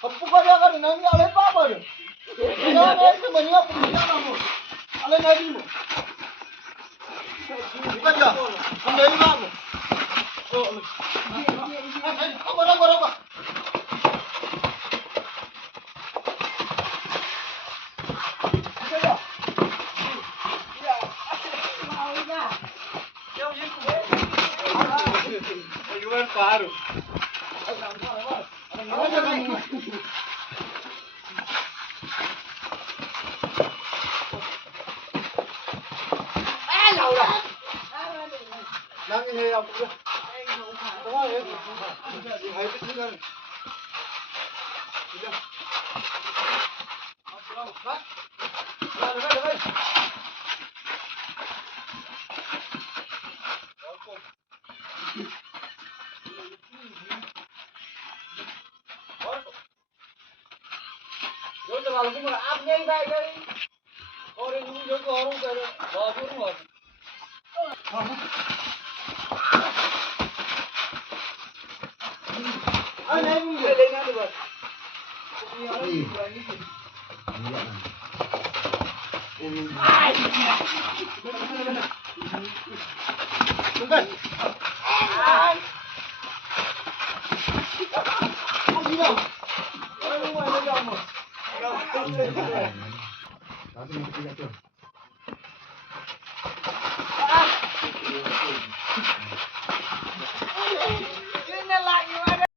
Pukaja kan nanti alai apa deh? Jangan itu banyak pukaja kamu. Alai nanti mu. Pukaja, kamu dari mana? Oh, apa? Pukaja. Ya, mau ya. Jauh je. Jual paru. Nangin hay ako ba? Tama eh. Hay ko sila. Sila. Ha? Давай. Yo to malu ko muna ap ngay bay bay. Ore ñu yo ko oru ko ba bu ru wa. Ana ñu le na do ba. Ai. Bukan. Ai. Sino? Ano mo ano mo? Kasi magpila to. Ah!